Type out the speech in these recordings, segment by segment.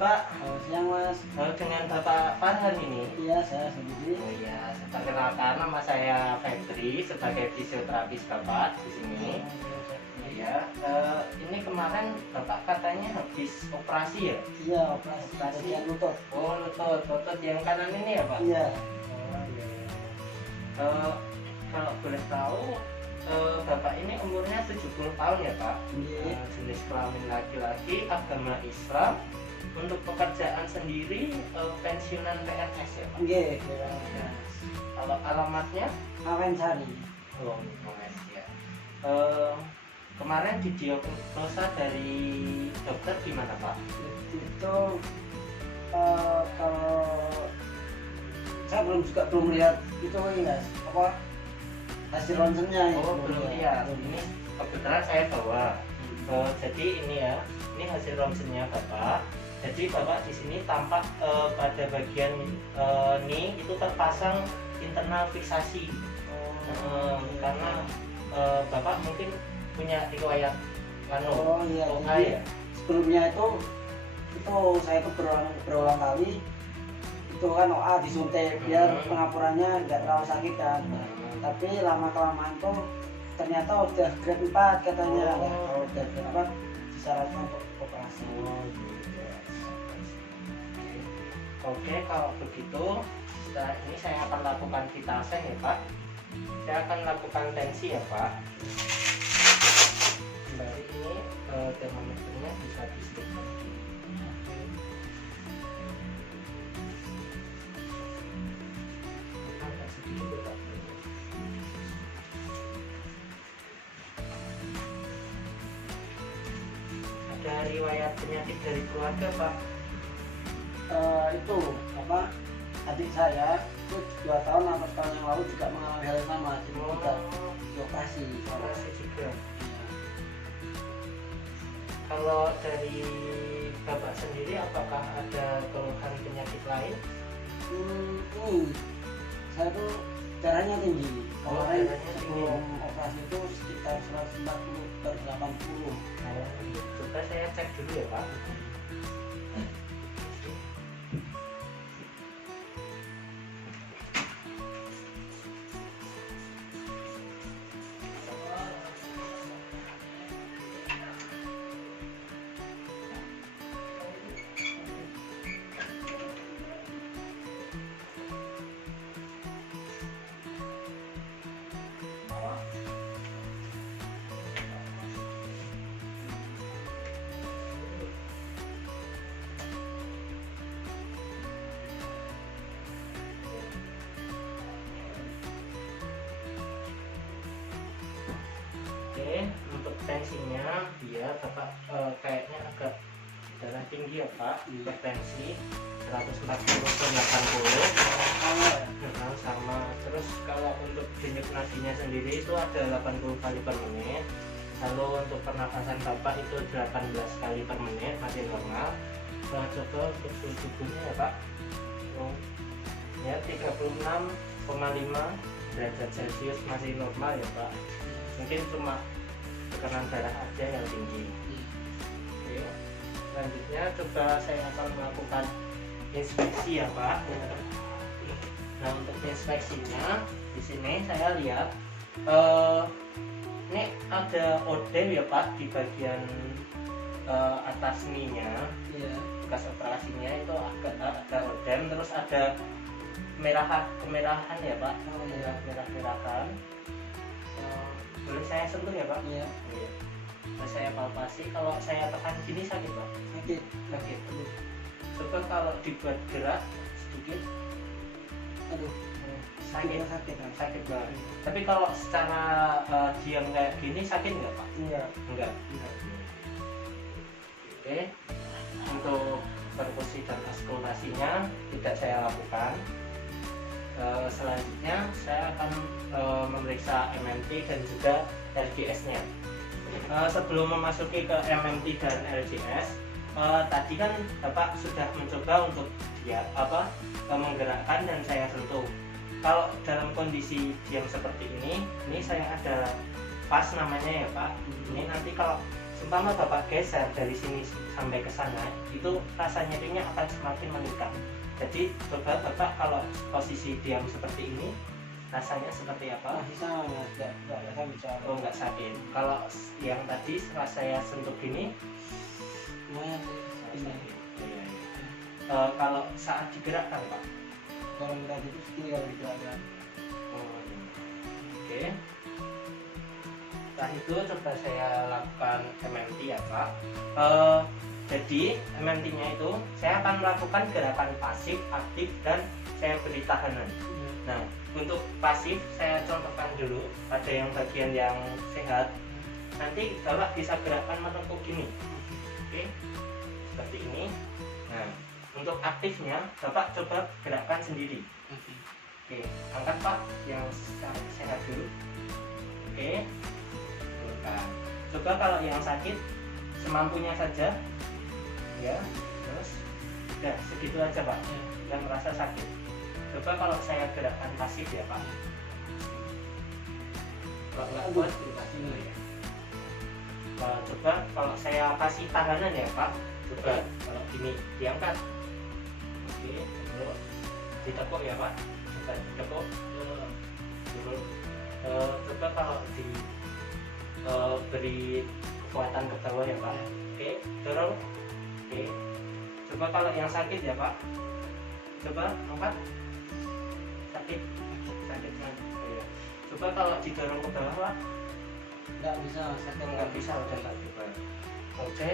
Bapak. Siang Mas. Dengan Bapak Farhan ini. Iya, saya sendiri. Oh iya, perkenalkan nama saya Febri sebagai fisioterapis Bapak di sini. Iya, ini kemarin Bapak katanya habis operasi ya? Iya, operasi bagian lutut. Oh, lutut yang kanan ini ya Pak? Iya. Oh iya. Kalau boleh tahu, Bapak ini umurnya 70 tahun ya Pak? Iya. Jenis kelamin laki-laki, agama Islam. Untuk pekerjaan sendiri pensiunan PNS ya Pak? Iya. Kalau alamatnya? Awensari. Oh, PNS ya. Kemarin didiagnosa dari dokter gimana Pak? Itu kalau saya belum lihat itu ya apa hasil ronsennya. Oh, belum lihat. Ini kebetulan saya bawa. Jadi ini ya, ini hasil ronsennya Bapak. Jadi Bapak di sini tampak pada bagian ini itu terpasang internal fiksasi. Karena Bapak mungkin punya riwayat Oh iya. OA Jadi, ya. sebelumnya itu saya itu berulang kali itu kan OA disuntik biar pengapurannya nggak terlalu sakit kan. Tapi lama kelamaan tuh ternyata udah grade 4 katanya. Kalau udah grade 4 disyaratkan untuk operasi. Oke, kalau begitu setelah ini saya akan lakukan vitasen ya Pak. Saya akan lakukan tensi ya Pak. Kembali ini termometernya bisa disetrika. Agak sedikit ya Pak. Ada riwayat penyakit dari keluarga Pak? Itu apa adik saya itu 2 tahun atau setahun yang lalu juga mengalami hal yang sama, jadi juga dioperasi. Operasi juga. Kalau dari Bapak sendiri apakah ada keluhan penyakit lain? Ini saya tuh darahnya tinggi. Kemarin darahnya sebelum operasi itu sekitar 140/80. Coba saya cek dulu ya Pak. Oke, untuk tensinya dia Bapak kayaknya agak darah tinggi ya Pak. Hipertensi 140/80. Sama. Terus kalau untuk denyut nadinya sendiri itu ada 80 kali per menit. Lalu untuk pernafasan Bapak itu 18 kali per menit, masih normal. Nah, coba untuk suhu tubuhnya ya Pak. Ya 36,5 derajat Celcius, masih normal ya Pak. Mungkin cuma tekanan darah aja yang tinggi. Oke. Selanjutnya coba saya akan melakukan inspeksi ya Pak. Nah, untuk inspeksinya di sini saya lihat ini ada odem ya Pak di bagian atas knee-nya. Iya. Bekas operasinya itu agak ada odem, terus ada kemerahan ya Pak. Merah-merahan. Boleh saya sentuh ya Pak? Iya. Nah, saya palpasi, kalau saya tekan gini sakit Pak? Sakit. Coba kalau dibuat gerak sedikit. Aduh, Sakit sakit. banget. Tapi kalau secara diam kayak gini sakit nggak Pak? Enggak. Oke. Untuk perkusi dan auskultasinya tidak saya lakukan. Selanjutnya saya akan memeriksa MMT dan juga LGS-nya. Sebelum memasuki ke MMT dan LGS, tadi kan Bapak sudah mencoba untuk menggerakkan dan saya sentuh. Kalau dalam kondisi diam seperti ini saya ada pas namanya ya Pak. Ini nanti kalau seumpama bapak geser dari sini sampai ke sana, itu rasa nyerinya akan semakin meningkat. Jadi coba bapak kalau posisi diam seperti ini, rasanya seperti apa? masih sama mas, nggak rasa bicara. Oh, nggak sakit. Kalau yang tadi setelah saya sentuh gini, Lumayan sih nggak ini. sakit. Iya, iya. Kalau saat digerakkan pak? Kalau berat itu segini kalau digerakkan. Oh, iya. Oke. Setelah itu coba saya lakukan MMT ya pak. Jadi MMT-nya itu saya akan melakukan gerakan pasif, aktif, dan saya beri tahanan. Nah, untuk pasif saya contohkan dulu pada yang bagian yang sehat. Nanti bapak bisa gerakan menekuk gini, oke, seperti ini. Nah, untuk aktifnya bapak coba gerakan sendiri. Oke, angkat pak yang sehat dulu. Oke, turunkan. Coba kalau yang sakit semampunya saja, ya. Terus, udah segitu aja pak. Dan merasa sakit. Coba kalau saya gerakan pasif ya pak. Kalau nggak kuat dikasih dulu ya. Coba kalau saya kasih tahanan ya pak. Coba kalau gini diangkat. Oke, terus ditekuk ya pak. Coba ditekuk. Terus coba kalau di beri kekuatan ke bawah ya pak. Oke, dorong. Oke. Coba kalau yang sakit ya pak. Coba angkat. Sakit kan? Iya. Coba kalau didorong ke bawah pak. Nggak bisa sakit. Nggak bisa, udah nggak coba. Oke,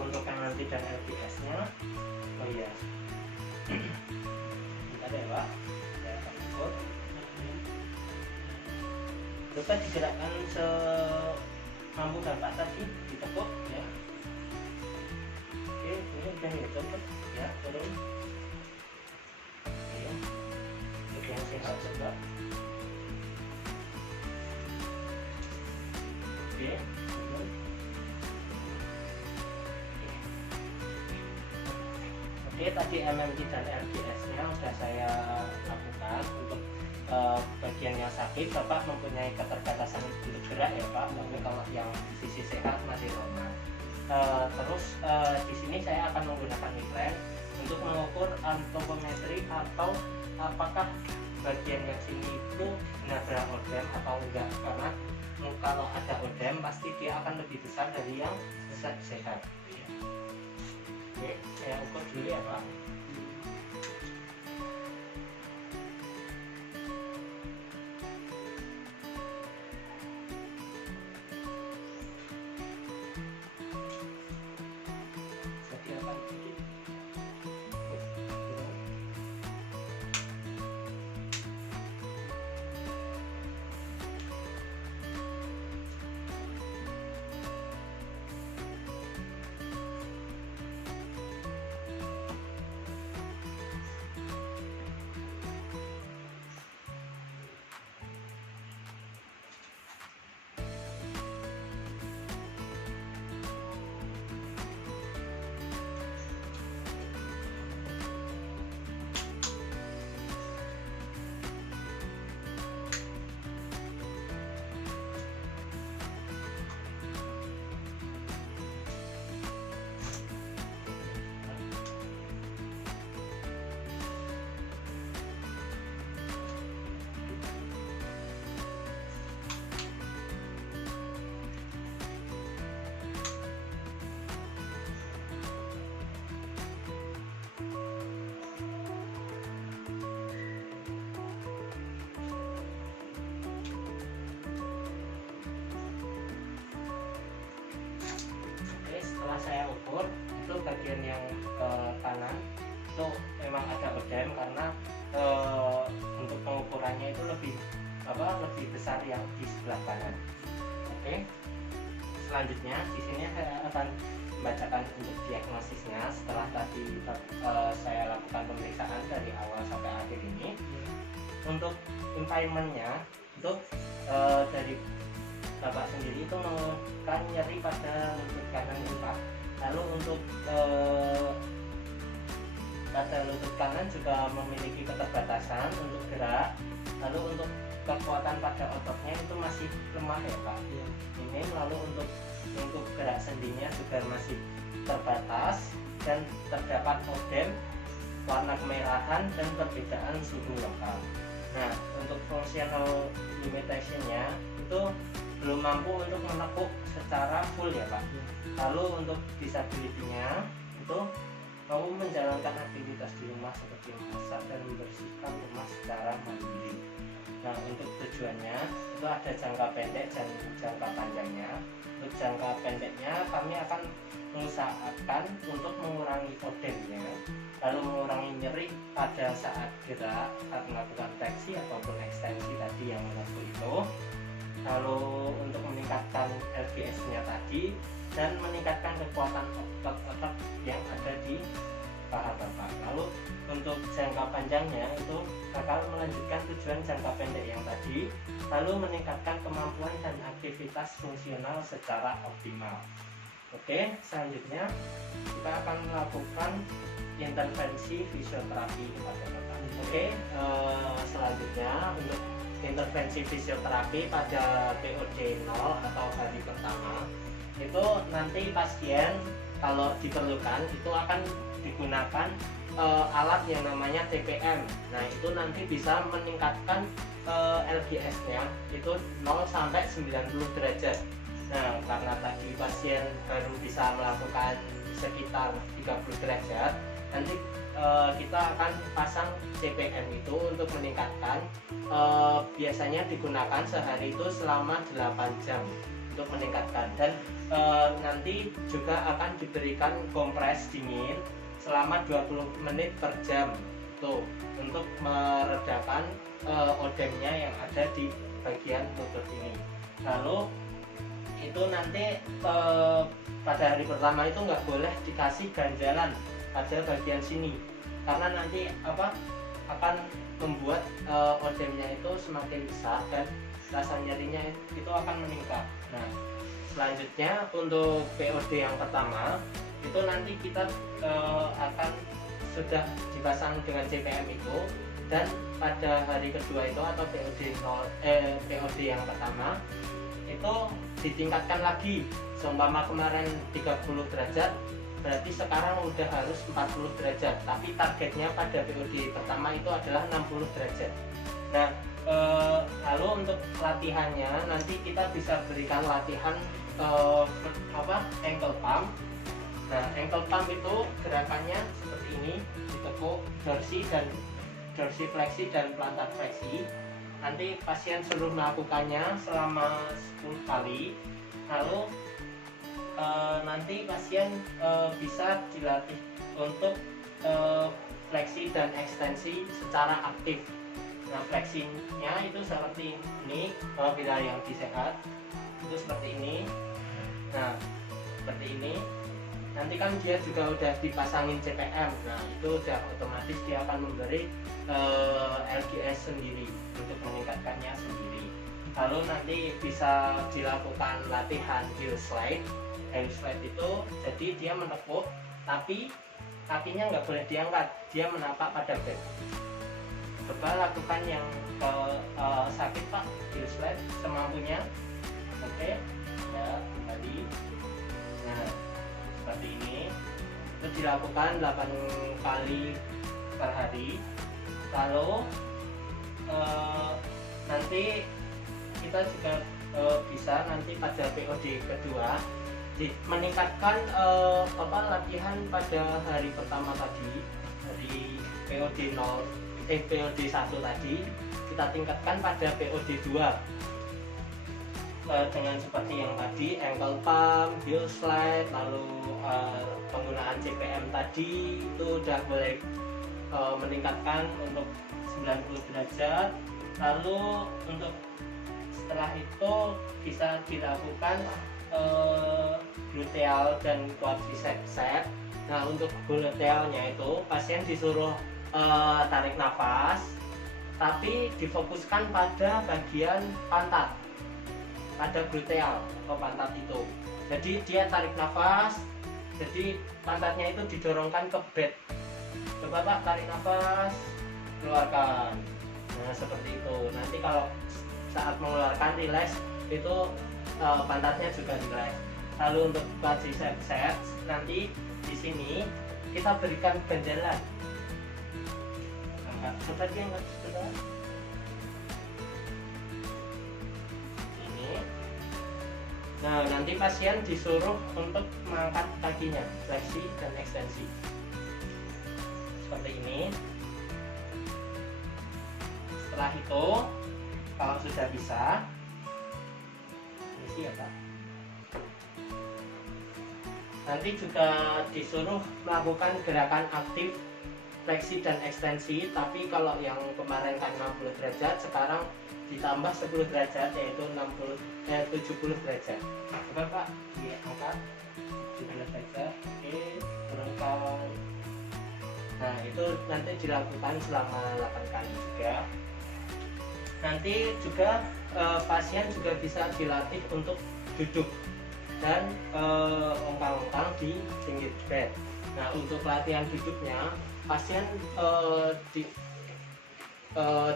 untuk yang nanti dan LPS-nya, oh iya, bentar ya pak, saya akan ikut. Coba digerakkan semampu bapak tadi, ditekuk ya. Oke, ini udah ya, cepet ya, turun. Oke, untuk yang sehat coba. Oke, turun. Oke, tadi MMT dan LGS-nya sudah saya lakukan. Untuk bagian yang sakit, Bapak mempunyai keterbatasan untuk gerak ya Pak, tapi kalau yang sisi sehat masih normal. Terus di sini saya akan menggunakan implant untuk mengukur antropometri atau apakah bagian yang sini itu benar-benar odem atau enggak, karena kalau ada odem pasti dia akan lebih besar dari yang sehat. Oke, saya ukur dulu ya Pak. Jadi akan sedikit. Setelah saya ukur itu bagian yang kanan itu memang ada odem karena untuk pengukurannya itu lebih besar yang di sebelah kanan. Oke, selanjutnya di sini saya akan membacakan untuk diagnosisnya. Setelah tadi saya lakukan pemeriksaan dari awal sampai akhir ini, untuk impairmentnya itu dari Bapak sendiri itu mengeluhkan nyeri pada lutut kanan ya Pak. Lalu untuk pada lutut kanan juga memiliki keterbatasan untuk gerak. Lalu untuk kekuatan pada ototnya itu masih lemah ya Pak. Ini lalu untuk lingkup gerak sendinya juga masih terbatas dan terdapat odem warna kemerahan dan perbedaan suhu lokal. Nah, untuk functional limitation-nya itu belum mampu untuk menekuk secara full ya Pak. Lalu untuk disability-nya itu mau menjalankan aktivitas di rumah seperti memasak dan membersihkan rumah secara mandiri. Nah, untuk tujuannya itu ada jangka pendek dan jangka panjangnya. Untuk jangka pendeknya kami akan mengusahakan untuk mengurangi odemnya, lalu mengurangi nyeri pada saat gerak saat melakukan fleksi ataupun ekstensi tadi yang menekuk itu. Lalu untuk meningkatkan LGS-nya tadi dan meningkatkan kekuatan otot-otot yang ada di paha Bapak. Lalu untuk jangka panjangnya itu bakal melanjutkan tujuan jangka pendek yang tadi, lalu meningkatkan kemampuan dan aktivitas fungsional secara optimal. Oke, selanjutnya kita akan melakukan intervensi fisioterapi kepada Bapak. Oke, selanjutnya untuk intervensi fisioterapi pada POD 0 atau hari pertama itu nanti pasien kalau diperlukan itu akan digunakan alat yang namanya TPM. Nah, itu nanti bisa meningkatkan LGS-nya itu 0 sampai 90 derajat. Nah, karena tadi pasien baru bisa melakukan sekitar 30 derajat, nanti kita akan pasang CPM itu untuk meningkatkan, biasanya digunakan sehari itu selama 8 jam untuk meningkatkan, dan nanti juga akan diberikan kompres dingin selama 20 menit per jam tuh untuk meredakan odemnya yang ada di bagian lutut ini. Lalu itu nanti pada hari pertama itu nggak boleh dikasih ganjalan pada bagian sini karena nanti akan membuat odemnya itu semakin besar dan rasa nyerinya itu akan meningkat. Nah, selanjutnya untuk POD yang pertama itu nanti kita akan sudah dipasang dengan CPM itu, dan pada hari kedua itu atau POD yang pertama itu ditingkatkan lagi. Seumpama kemarin 30 derajat, berarti sekarang udah harus 40 derajat, tapi targetnya pada POD pertama itu adalah 60 derajat. Nah, lalu untuk latihannya nanti kita bisa berikan latihan ankle pump. Nah, ankle pump itu gerakannya seperti ini, ditekuk dorsi fleksi dan plantar fleksi. Nanti pasien suruh melakukannya selama 10 kali. Lalu nanti pasien bisa dilatih untuk fleksi dan ekstensi secara aktif. Nah, fleksinya itu seperti ini, kalau kita yang sehat itu seperti ini. Nah, seperti ini. Nanti kan dia juga udah dipasangin CPM. Nah, itu udah otomatis dia akan memberi LGS sendiri untuk meningkatkannya sendiri. Lalu nanti bisa dilakukan latihan heel slide. Heel slide itu jadi dia menekuk, tapi kakinya nggak boleh diangkat, dia menapak pada bed. Coba lakukan yang sakit Pak, heel slide semampunya. Oke, ya kembali. Nah, seperti ini itu dilakukan 8 kali per hari. Lalu nanti kita juga bisa nanti pada POD kedua meningkatkan latihan pada hari pertama tadi, dari POD 1 tadi kita tingkatkan pada POD 2 dengan seperti yang tadi, ankle pump, heel slide, lalu penggunaan CPM tadi itu udah boleh meningkatkan untuk 90 derajat. Lalu untuk setelah itu bisa dilakukan gluteal dan quadriceps set. Nah, untuk glutealnya itu pasien disuruh tarik nafas, tapi difokuskan pada bagian pantat, pada gluteal atau pantat itu. Jadi dia tarik nafas, jadi pantatnya itu didorongkan ke bed. Coba Pak, tarik nafas, keluarkan. Nah, seperti itu. Nanti kalau saat mengeluarkan relax itu pantatnya juga relax. Lalu untuk quadriceps nanti di sini kita berikan bandalan. Coba diangkat sebentar. Ini. Nah, nanti pasien disuruh untuk mengangkat kakinya, fleksi dan ekstensi. Seperti ini. Setelah itu, kalau sudah bisa, isi ya Pak. Nanti juga disuruh melakukan gerakan aktif fleksi dan ekstensi, tapi kalau yang kemarin kan 60 derajat, sekarang ditambah 10 derajat, yaitu 70 derajat. Coba Pak, diangkat 70 derajat, oke, turunkan. Nah, itu nanti dilakukan selama 8 kali juga. Nanti juga pasien juga bisa dilatih untuk duduk dan ongkang-ongkang di pinggir bed. Nah, untuk latihan duduknya pasien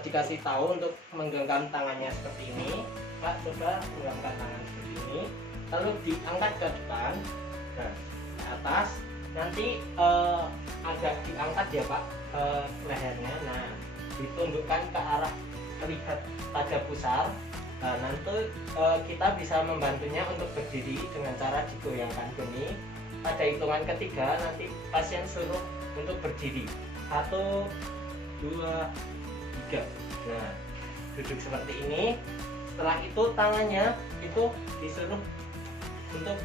dikasih tahu untuk menggenggam tangannya seperti ini. Pak, coba menggenggam tangan seperti ini, lalu diangkat ke depan, nah ke atas, nanti agak diangkat ya Pak lehernya. Nah, ditundukkan ke arah terlihat pada pusar. Nah, nanti kita bisa membantunya untuk berdiri dengan cara digoyangkan gini. Pada hitungan ketiga nanti pasien suruh untuk berdiri. 1, 2, 3. Nah, duduk seperti ini. Setelah itu tangannya itu disuruh untuk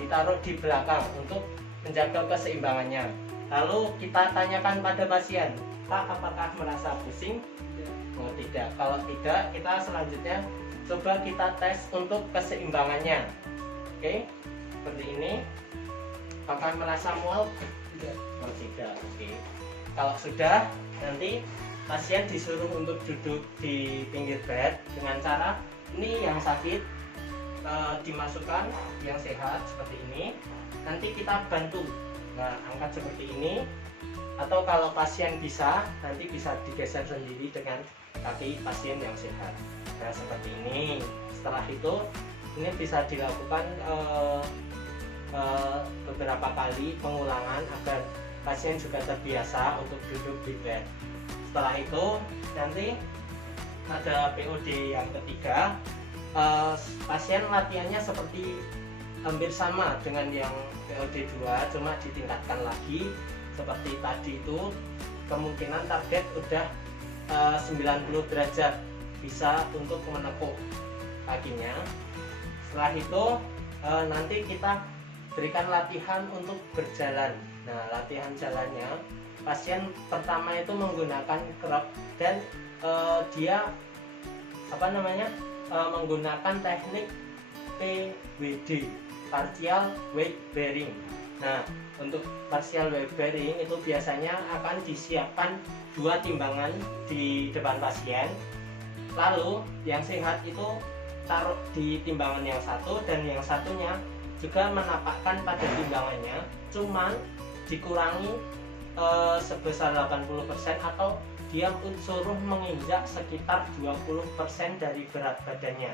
ditaruh di belakang untuk menjaga keseimbangannya. Lalu kita tanyakan pada pasien, Pak, apakah merasa pusing? Oh, tidak. Kalau tidak, kita selanjutnya coba kita tes untuk keseimbangannya. Oke, seperti ini. Apakah merasa mual? Tidak. Oh, tidak. Oke. Kalau sudah, nanti pasien disuruh untuk duduk di pinggir bed dengan cara ini yang sakit dimasukkan, yang sehat seperti ini. Nanti kita bantu. Nah, angkat seperti ini. Atau kalau pasien bisa, nanti bisa digeser sendiri dengan kaki pasien yang sehat. Nah, seperti ini. Setelah itu, ini bisa dilakukan beberapa kali pengulangan agar pasien juga terbiasa untuk duduk di bed. Setelah itu, nanti ada POD yang ketiga. Pasien latihannya seperti hampir sama dengan yang POD 2, cuma ditingkatkan lagi. Seperti tadi itu, kemungkinan target udah 90 derajat, bisa untuk menekuk kakinya. Setelah itu nanti kita berikan latihan untuk berjalan. Nah, latihan jalannya pasien pertama itu menggunakan krop dan dia menggunakan teknik PWD, partial weight bearing. Nah, untuk partial weight bearing itu biasanya akan disiapkan 2 timbangan di depan pasien. Lalu yang sehat itu taruh di timbangan yang satu, dan yang satunya juga menapakkan pada timbangannya, cuman dikurangi sebesar 80% atau dia suruh menginjak sekitar 20% dari berat badannya.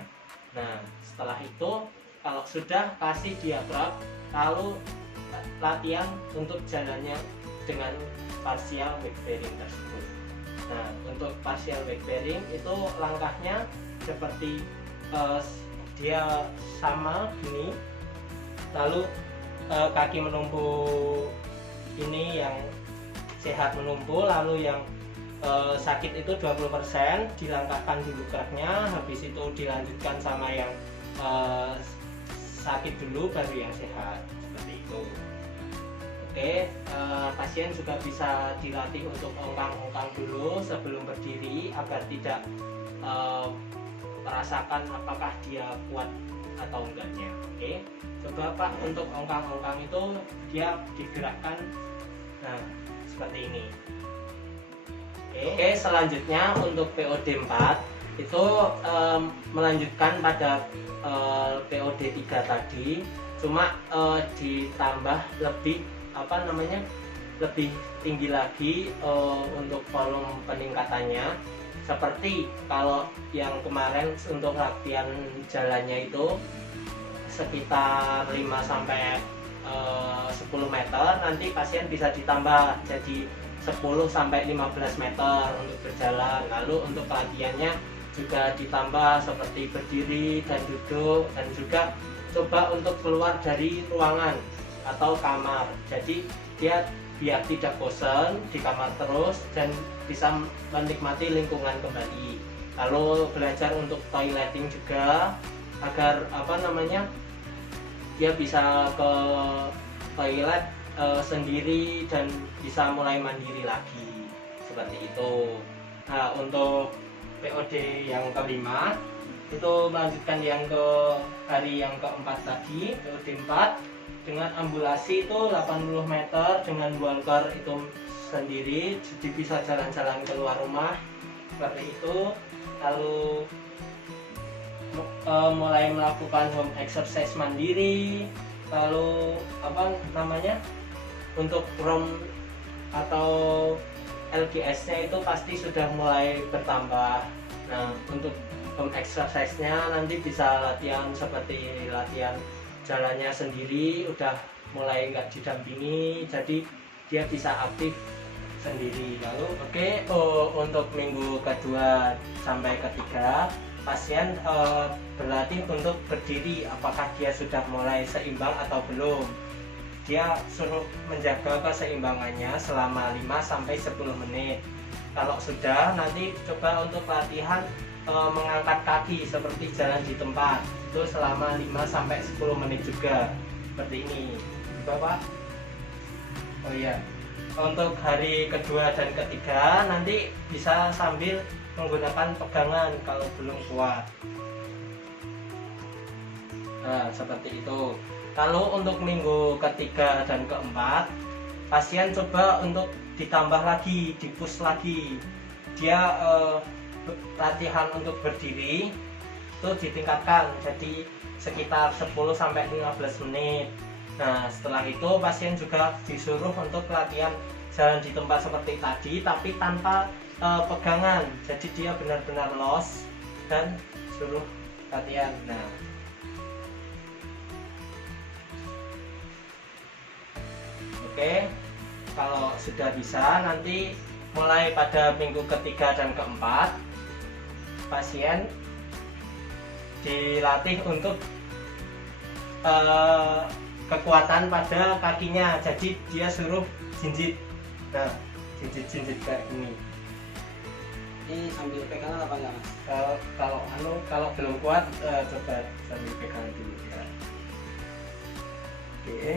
Nah, setelah itu kalau sudah kasih dia krop, lalu latihan untuk jalannya dengan partial weight bearing tersebut. Nah, untuk partial weight bearing itu langkahnya seperti dia sama gini, lalu kaki menumpu, ini yang sehat menumpu, lalu yang sakit itu 20%, dilangkahkan dulu geraknya, habis itu dilanjutkan sama yang sakit dulu, baru yang sehat, seperti itu. Oke, pasien juga bisa dilatih untuk ongkang-ongkang dulu sebelum berdiri agar tidak merasakan apakah dia kuat atau enggaknya. Oke, coba Pak untuk ongkang-ongkang itu dia digerakkan, nah seperti ini. Oke, selanjutnya untuk POD 4 itu melanjutkan pada POD 3 tadi, cuma ditambah lebih lebih tinggi lagi untuk volume peningkatannya. Seperti kalau yang kemarin untuk latihan jalannya itu sekitar 5 sampai 10 meter, nanti pasien bisa ditambah jadi 10 sampai 15 meter untuk berjalan. Lalu untuk latihannya juga ditambah seperti berdiri dan duduk, dan juga coba untuk keluar dari ruangan atau kamar. Jadi dia biar tidak bosan di kamar terus dan bisa menikmati lingkungan kembali. Lalu belajar untuk toileting juga agar dia bisa ke toilet sendiri dan bisa mulai mandiri lagi, seperti itu. Nah, untuk POD yang kelima itu melanjutkan yang ke hari yang keempat tadi, POD 4 dengan ambulasi itu 80 meter dengan walker itu sendiri, jadi bisa jalan-jalan keluar rumah seperti itu. Lalu mulai melakukan home exercise mandiri. Lalu untuk ROM atau LGS-nya itu pasti sudah mulai bertambah. Nah, untuk home exercise-nya nanti bisa latihan seperti latihan jalannya sendiri, udah mulai nggak didampingi, jadi dia bisa aktif sendiri. Lalu untuk minggu kedua sampai ketiga pasien berlatih untuk berdiri, apakah dia sudah mulai seimbang atau belum. Dia suruh menjaga keseimbangannya selama 5 sampai 10 menit. Kalau sudah, nanti coba untuk latihan mengangkat kaki seperti jalan di tempat, itu selama 5 sampai 10 menit juga, seperti ini. Bapak, oh iya, untuk hari kedua dan ketiga nanti bisa sambil menggunakan pegangan kalau belum kuat. Nah, seperti itu. Lalu untuk minggu ketiga dan keempat, pasien coba untuk ditambah lagi, dipush lagi. Dia latihan untuk berdiri itu ditingkatkan jadi sekitar 10 sampai 15 menit. Nah, setelah itu pasien juga disuruh untuk latihan jalan di tempat seperti tadi, tapi tanpa pegangan, jadi dia benar-benar los dan suruh latihan. Nah, kalau sudah bisa, nanti mulai pada minggu ketiga dan keempat pasien dilatih untuk kekuatan pada kakinya, jadi dia suruh jinjit. Nah, jinjit kayak gini. Ini sambil pegangan apa enggak, Mas? Kalau belum kuat coba sambil pegangan dulu ya. Oke.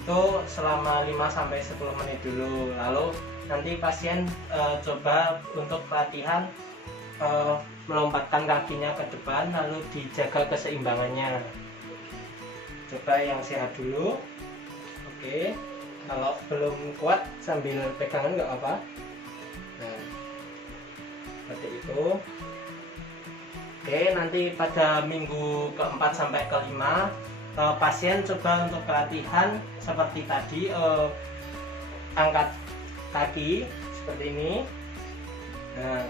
Itu selama 5 sampai 10 menit dulu. Lalu nanti pasien coba untuk latihan melompatkan kakinya ke depan, lalu dijaga keseimbangannya. Coba yang sehat dulu. Oke. Kalau belum kuat sambil pegangan nggak apa. Nah, seperti itu. Oke, nanti pada minggu keempat sampai kelima pasien coba untuk latihan seperti tadi, angkat kaki seperti ini. Nah,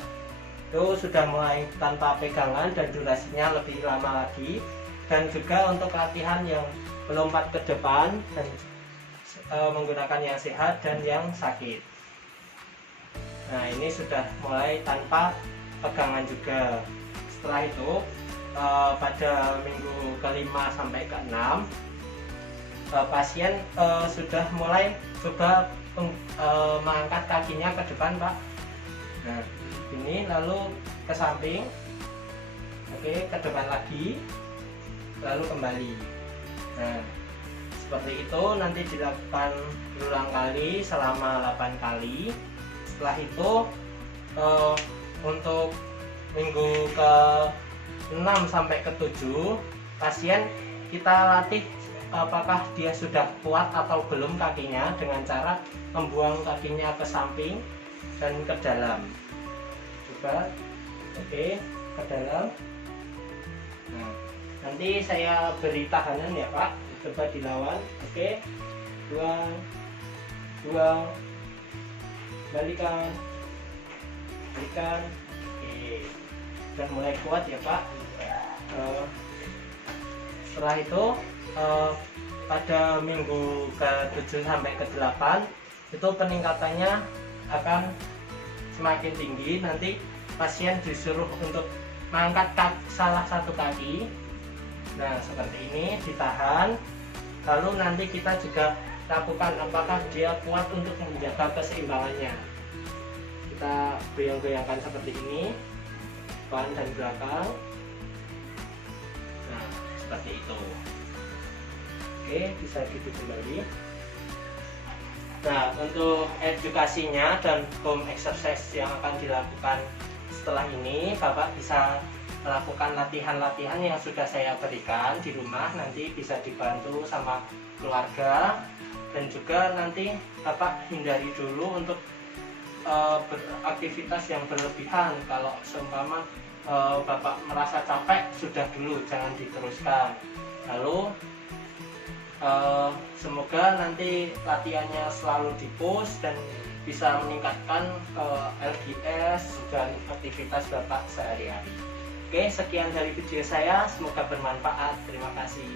itu sudah mulai tanpa pegangan dan durasinya lebih lama lagi, dan juga untuk latihan yang melompat ke depan dan menggunakan yang sehat dan yang sakit. Nah, ini sudah mulai tanpa pegangan juga. Setelah itu pada minggu kelima sampai keenam pasien sudah mulai coba mengangkat kakinya ke depan, Pak. Nah, ini lalu ke samping, oke, ke depan lagi, lalu kembali. Nah, seperti itu nanti dilakukan berulang kali selama 8 kali. Setelah itu untuk minggu ke 6 sampai ke 7 pasien kita latih apakah dia sudah kuat atau belum kakinya dengan cara membuang kakinya ke samping dan ke dalam. Coba, oke, ke dalam. Nah, nanti saya beri tahanan ya, Pak. Coba dilawan. Oke, dua, balikan. Oke, sudah mulai kuat ya, Pak. Setelah itu pada minggu ke-7 sampai ke-8 itu peningkatannya akan semakin tinggi. Nanti pasien disuruh untuk mengangkat salah satu kaki. Nah, seperti ini ditahan. Lalu nanti kita juga lakukan apakah dia kuat untuk menjaga keseimbangannya. Kita goyang-goyangkan seperti ini, depan dan belakang. Nah, seperti itu. Oke, bisa duduk kembali. Nah, untuk edukasinya dan home exercise yang akan dilakukan setelah ini, Bapak bisa melakukan latihan-latihan yang sudah saya berikan di rumah. Nanti bisa dibantu sama keluarga, dan juga nanti Bapak hindari dulu untuk beraktivitas yang berlebihan. Kalau seumpama Bapak merasa capek, sudah dulu, jangan diteruskan. Lalu semoga nanti latihannya selalu di-push dan bisa meningkatkan LGS dan aktivitas Bapak sehari-hari. Oke, sekian dari video saya, semoga bermanfaat. Terima kasih.